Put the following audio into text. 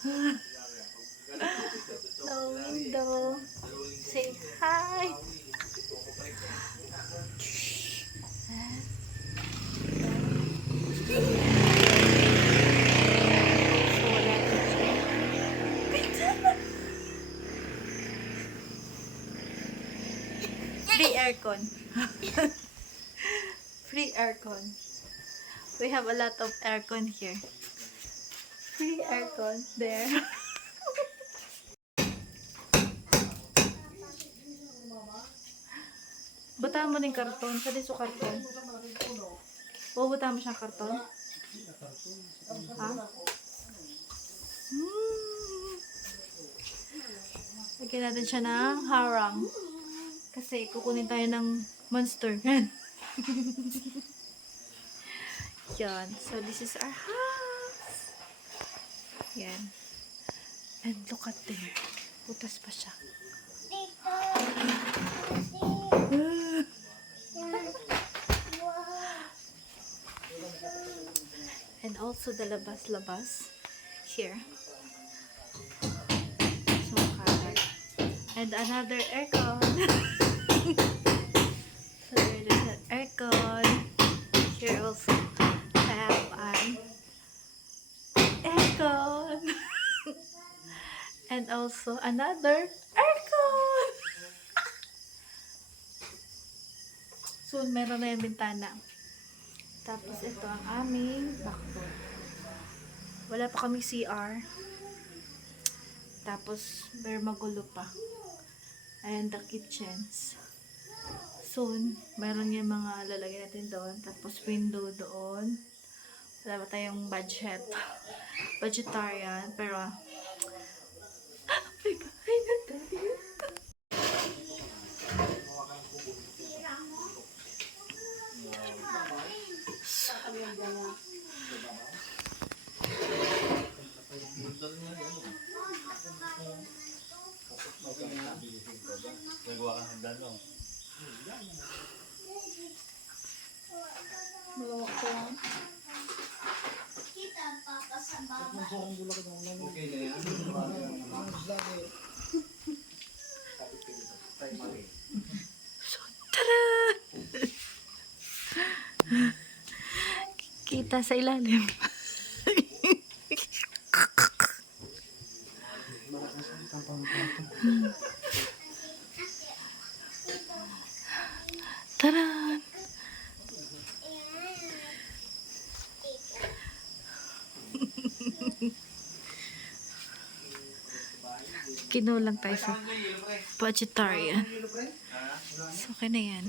No window. Say hi. Free aircon. Free aircon. We have a lot of aircon here. Free aircon there. Butaan mo ng karton. Sa diso karton. Butaan mo siyang karton. Ha? Lagyan natin siya ng harang. Kasi kukunin tayo ng monster. Yan. So, this is our house. Yan. And look at there. Putas pa siya. And also the labas-labas here. So, kalat. And another aircon. So, there's an aircon. Here also have an aircon. And also another aircon. Soon, meron na yung bintana. Tapos, ito ang aming backdoor. Wala pa kami CR. Tapos, very magulo pa. And the kitchens. Soon, meron yung mga lalagyan natin doon. Tapos, window doon. Wala pa tayong budget. Vegetarian. Pero, may bahay na tayo. Nagawa ka ng dano. Kita papa sa baba. Okay na yan. So, tara! Kita sa ilalim. Tara! Kinulang tayo sa vegetarian. So, okay na yan.